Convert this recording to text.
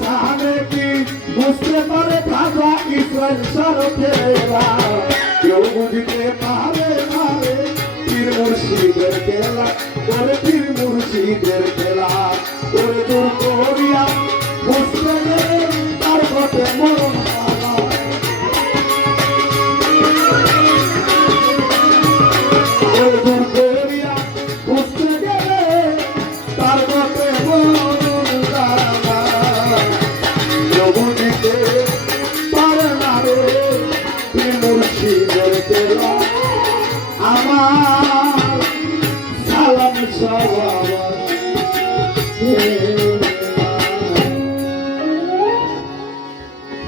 জানে কি বুঝতে পারে খাজা ইসরায়েল শরফেরা কেউ বুঝতে পারে না রে পীর মুর্শিদের খেলা ওরে পীর মুর্শিদের খেলা ওরে দূর করিয়া বুঝতে গেলে তার পথে মরণ দূর করিয়া বুঝতে গেলে তার পথে মরণ বুঝতে পারে না রে পীর মুর্শিদের খেলা আমার সালাম সবার